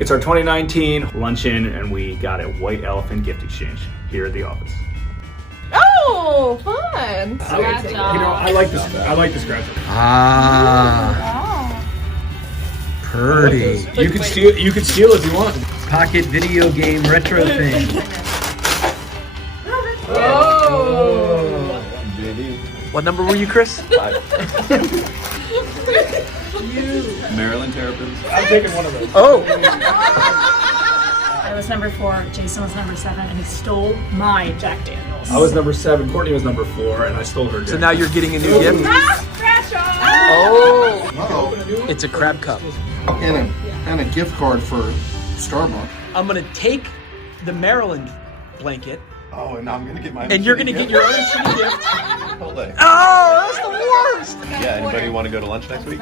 It's our 2019 luncheon, and we got a white elephant gift exchange here at the office. Oh, fun! I like this. I like the scratch. Ah, pretty. You can steal. You can steal if you want. Pocket video game retro thing. Oh! What number were you, Chris? 5. Maryland Terrapins. I'm taking one of those. Oh. I was number 4, Jason was number 7, and he stole my Jack Daniels. I was number 7. Courtney was number 4, and I stole her. So now you're getting a new gift? Scratch off! Oh. Uh-oh. It's a crab cup. And a gift card for Starbucks. I'm going to take the Maryland blanket, Oh, and now I'm gonna get my. and you're going to get your own shitty gift. Whole day. Oh, that's the worst! Yeah, anybody want to go to lunch next week?